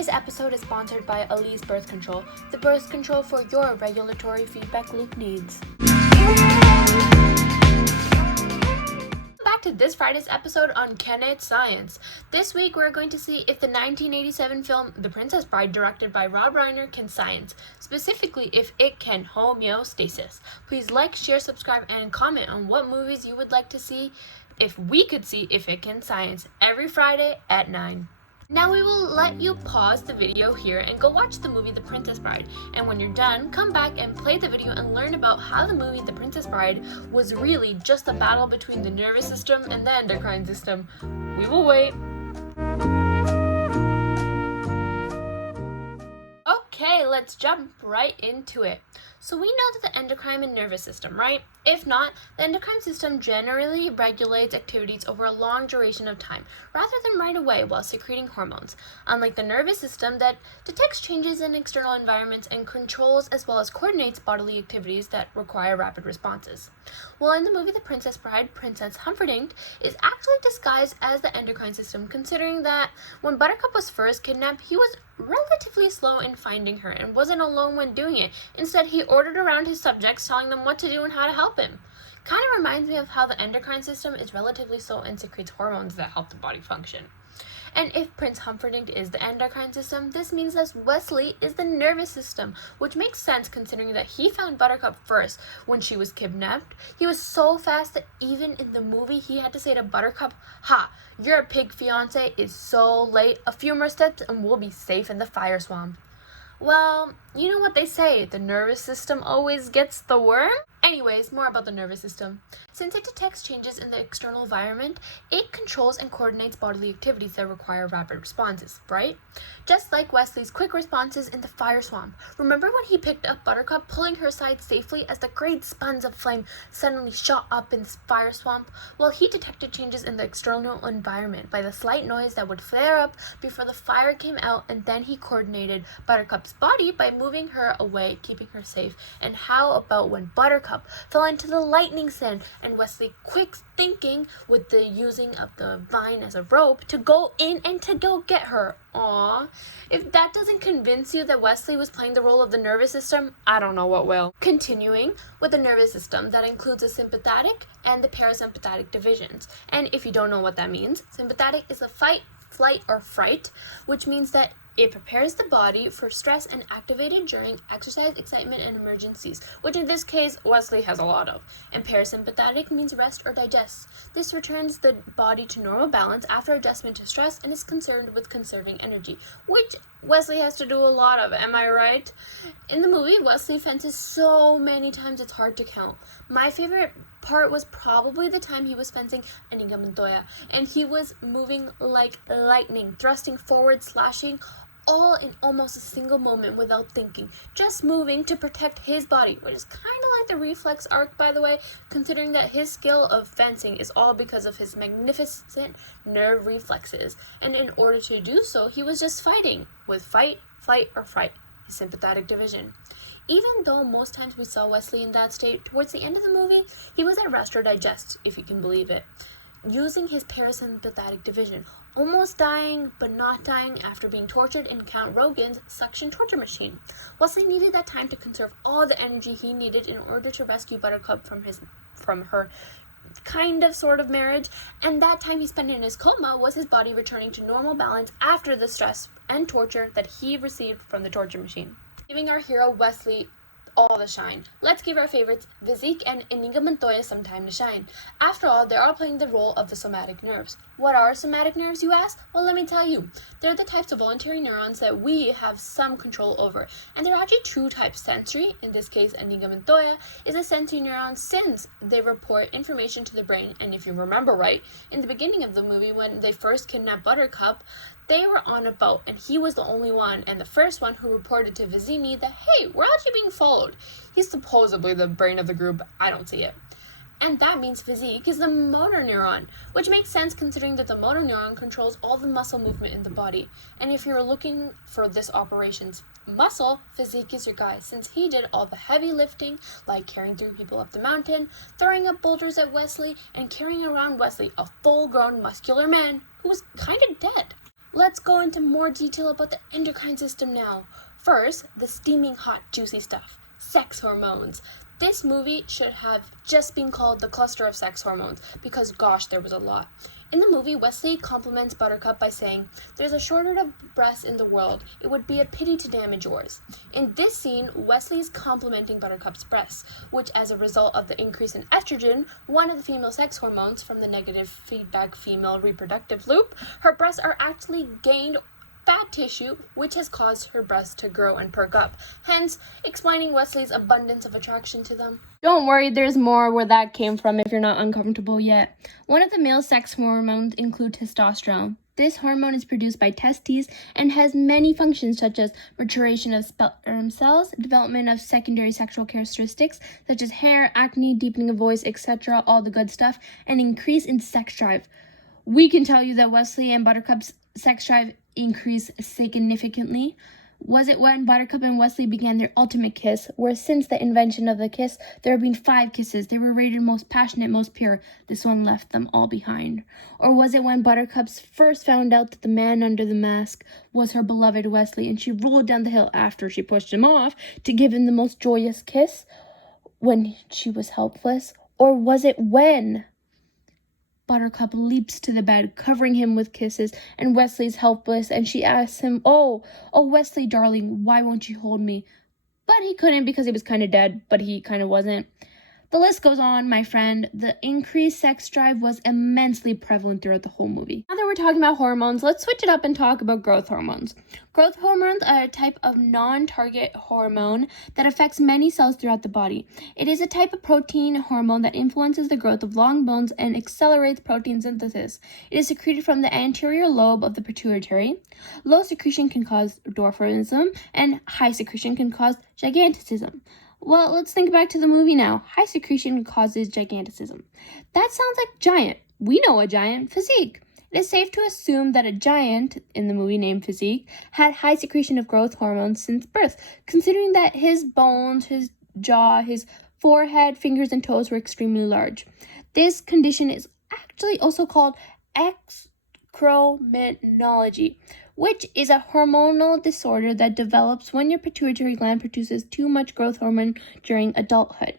This episode is sponsored by Elise Birth Control, the birth control for your regulatory feedback loop needs. Back to this Friday's episode on Can It Science. This week we're going to see if the 1987 film The Princess Bride, directed by Rob Reiner, can science. Specifically, if it can homeostasis. Please like, share, subscribe, and comment on what movies you would like to see if we could see if it can science every Friday at 9. Now we will let you pause the video here and go watch the movie The Princess Bride. And when you're done, come back and play the video and learn about how the movie The Princess Bride was really just a battle between the nervous system and the endocrine system. We will wait. Okay, let's jump right into it. So we know that the endocrine and nervous system, right? If not, the endocrine system generally regulates activities over a long duration of time, rather than right away while secreting hormones, unlike the nervous system that detects changes in external environments and controls as well as coordinates bodily activities that require rapid responses. Well, in the movie The Princess Bride, Princess Humperdinck is actually disguised as the endocrine system, considering that when Buttercup was first kidnapped, he was relatively slow in finding her and wasn't alone when doing it. Instead, he ordered around his subjects, telling them what to do and how to help him. Kind of reminds me of how the endocrine system is relatively slow and secretes hormones that help the body function. And if Prince Humperdinck is the endocrine system, this means that Westley is the nervous system, which makes sense considering that he found Buttercup first when she was kidnapped. He was so fast that even in the movie he had to say to Buttercup, "Ha, your pig fiance is so late. A few more steps and we'll be safe in the fire swamp." Well, you know what they say, the nervous system always gets the worm? Anyways, more about the nervous system. Since it detects changes in the external environment, it controls and coordinates bodily activities that require rapid responses, right? Just like Wesley's quick responses in the fire swamp. Remember when he picked up Buttercup, pulling her aside safely as the great spuns of flame suddenly shot up in the fire swamp? Well, he detected changes in the external environment by the slight noise that would flare up before the fire came out, and then he coordinated Buttercup's body by moving her away, keeping her safe. And how about when Buttercup fell into the lightning sand and Wesley, quick thinking with the using of the vine as a rope, to go in and to go get her? Aww. If that doesn't convince you that Wesley was playing the role of the nervous system, I don't know what will. Continuing with the nervous system, that includes the sympathetic and the parasympathetic divisions. And if you don't know what that means, sympathetic is a fight, flight, or fright, which means that it prepares the body for stress and activated during exercise, excitement, and emergencies, which in this case, Wesley has a lot of. And parasympathetic means rest or digest. This returns the body to normal balance after adjustment to stress and is concerned with conserving energy, which Wesley has to do a lot of, am I right? In the movie, Wesley fences so many times it's hard to count. My favorite part was probably the time he was fencing Inigo Montoya, and he was moving like lightning, thrusting forward, slashing, all in almost a single moment without thinking, just moving to protect his body, which is kind of like the reflex arc, by the way, considering that his skill of fencing is all because of his magnificent nerve reflexes, and in order to do so, he was just fighting with fight, flight, or fright, his sympathetic division. Even though most times we saw Wesley in that state, towards the end of the movie, he was at rest or digest, if you can believe it, using his parasympathetic division, almost dying but not dying after being tortured in Count Rogan's suction torture machine. Wesley needed that time to conserve all the energy he needed in order to rescue Buttercup from her kind of sort of marriage, and that time he spent in his coma was his body returning to normal balance after the stress and torture that he received from the torture machine, giving our hero Wesley all the shine. Let's give our favorites Vizik and Inigo Montoya some time to shine. After all, they are playing the role of the somatic nerves. What are somatic nerves, you ask? Well, let me tell you. They're the types of voluntary neurons that we have some control over. And there are actually two types: sensory, in this case Inigo Montoya, is a sensory neuron since they report information to the brain. And if you remember right, in the beginning of the movie when they first kidnapped Buttercup, they were on a boat, and he was the only one and the first one who reported to Vizzini that, hey, we're actually being followed. He's supposedly the brain of the group. I don't see it. And that means physique is the motor neuron, which makes sense considering that the motor neuron controls all the muscle movement in the body. And if you're looking for this operation's muscle, physique is your guy, since he did all the heavy lifting, like carrying 3 people up the mountain, throwing up boulders at Wesley, and carrying around Wesley, a full-grown muscular man who was kind of dead. Let's go into more detail about the endocrine system now. First, the steaming hot juicy stuff, sex hormones. This movie should have just been called The Cluster of Sex Hormones because gosh, there was a lot. In the movie, Wesley compliments Buttercup by saying, "There's a shortage of breasts in the world. It would be a pity to damage yours." In this scene, Wesley is complimenting Buttercup's breasts, which as a result of the increase in estrogen, one of the female sex hormones from the negative feedback female reproductive loop, her breasts are actually gained fat tissue, which has caused her breasts to grow and perk up, hence explaining Wesley's abundance of attraction to them. Don't worry, there's more where that came from if you're not uncomfortable yet. One of the male sex hormones include testosterone. This hormone is produced by testes and has many functions such as maturation of sperm cells, development of secondary sexual characteristics such as hair, acne, deepening of voice, etc., all the good stuff, and increase in sex drive. We can tell you that Wesley and Buttercup's sex drive increased significantly. Was it when Buttercup and Wesley began their ultimate kiss, where since the invention of the kiss, there have been 5 kisses. They were rated most passionate, most pure. This one left them all behind. Or was it when Buttercup first found out that the man under the mask was her beloved Wesley, and she rolled down the hill after she pushed him off to give him the most joyous kiss when she was helpless? Or was it when Buttercup leaps to the bed, covering him with kisses, and Wesley's helpless, and she asks him, oh, Wesley, darling, why won't you hold me? But he couldn't because he was kind of dead, but he kind of wasn't. The list goes on, my friend. The increased sex drive was immensely prevalent throughout the whole movie. Now that we're talking about hormones, let's switch it up and talk about growth hormones. Growth hormones are a type of non-target hormone that affects many cells throughout the body. It is a type of protein hormone that influences the growth of long bones and accelerates protein synthesis. It is secreted from the anterior lobe of the pituitary. Low secretion can cause dwarfism, and high secretion can cause gigantism. Well, let's think back to the movie now. High secretion causes gigantism. That sounds like giant. We know a giant, Physique. It is safe to assume that a giant, in the movie named Physique, had high secretion of growth hormones since birth, considering that his bones, his jaw, his forehead, fingers, and toes were extremely large. This condition is actually also called acromegaly, which is a hormonal disorder that develops when your pituitary gland produces too much growth hormone during adulthood.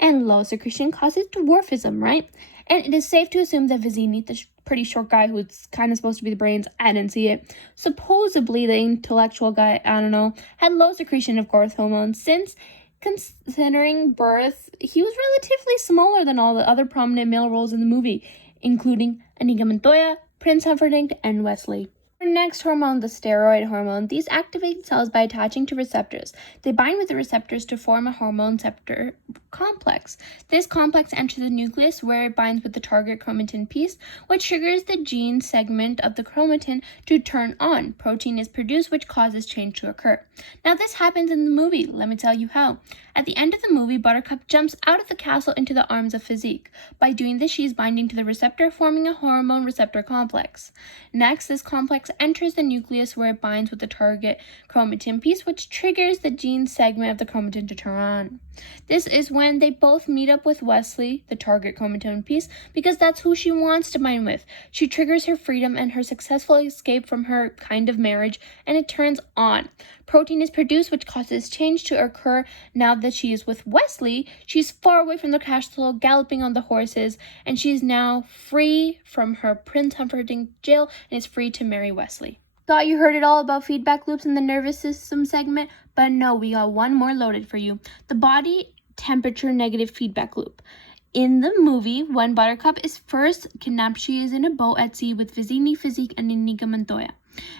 And low secretion causes dwarfism, right? And it is safe to assume that Vizzini, the pretty short guy who's kind of supposed to be the brains, I didn't see it, supposedly the intellectual guy, I don't know, had low secretion of growth hormone since, considering birth, he was relatively smaller than all the other prominent male roles in the movie, including Inigo Montoya, Prince Humperdinck, and Wesley. Our next hormone, the steroid hormone, these activate cells by attaching to receptors. They bind with the receptors to form a hormone receptor complex. This complex enters the nucleus where it binds with the target chromatin piece, which triggers the gene segment of the chromatin to turn on. Protein is produced, which causes change to occur. Now this happens in the movie. Let me tell you how. At the end of the movie, Buttercup jumps out of the castle into the arms of Physique. By doing this, she is binding to the receptor, forming a hormone receptor complex. Next, this complex enters the nucleus where it binds with the target chromatin piece, which triggers the gene segment of the chromatin to turn on. This is when they both meet up with Wesley, the target chromatin piece, because that's who she wants to bind with. She triggers her freedom and her successful escape from her kind of marriage, and it turns on. Protein is produced, which causes change to occur. Now that she is with Wesley, she's far away from the castle, galloping on the horses, and she is now free from her Prince Humperdinck jail and is free to marry Wesley. Thought you heard it all about feedback loops in the nervous system segment, but no, we got one more loaded for you. The body temperature negative feedback loop. In the movie, when Buttercup is first kidnapped, she is in a boat at sea with Vizzini, Physique, and Inigo Montoya.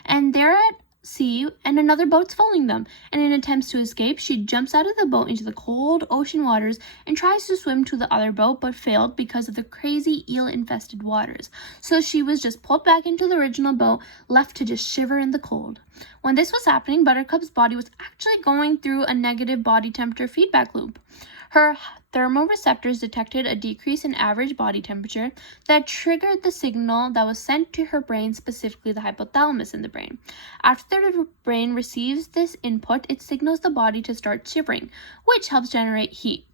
And they're at sea, and another boat's following them. And in attempts to escape, she jumps out of the boat into the cold ocean waters and tries to swim to the other boat, but failed because of the crazy eel-infested waters. So she was just pulled back into the original boat, left to just shiver in the cold. When this was happening, Buttercup's body was actually going through a negative body temperature feedback loop. Her thermoreceptors detected a decrease in average body temperature that triggered the signal that was sent to her brain, specifically the hypothalamus in the brain. After the brain receives this input, it signals the body to start shivering, which helps generate heat,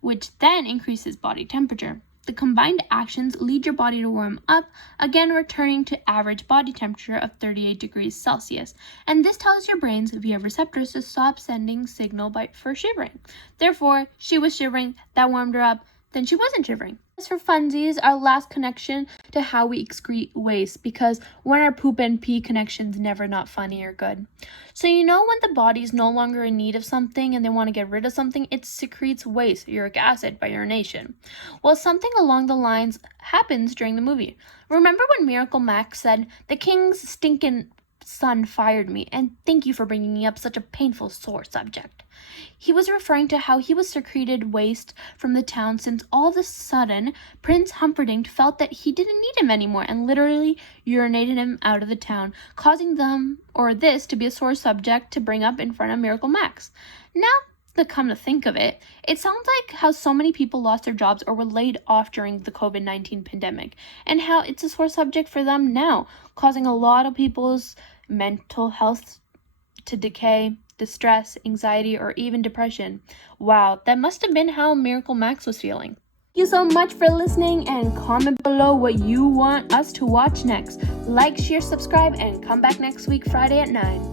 which then increases body temperature. The combined actions lead your body to warm up, again returning to average body temperature of 38 degrees Celsius. And this tells your brains via receptors to stop sending signal for shivering. Therefore, she was shivering, that warmed her up, then she wasn't shivering. As for funsies, our last connection to how we excrete waste, because when our poop and pee connection's never not funny or good. So when the body's no longer in need of something and they want to get rid of something, it secretes waste, uric acid, by urination. Well, something along the lines happens during the movie. Remember when Miracle Max said, "The king's stinking son fired me, and thank you for bringing up such a painful, sore subject." He was referring to how he was secreted waste from the town since all of a sudden Prince Humperdinck felt that he didn't need him anymore and literally urinated him out of the town, causing this to be a sore subject to bring up in front of Miracle Max. Now, to come to think of it, it sounds like how so many people lost their jobs or were laid off during the COVID-19 pandemic, and how it's a sore subject for them now, causing a lot of people's mental health to decay, distress, anxiety, or even depression. Wow, that must have been how Miracle Max was feeling. Thank you so much for listening, and comment below what you want us to watch next. Like, share, subscribe, and come back next week, Friday at 9.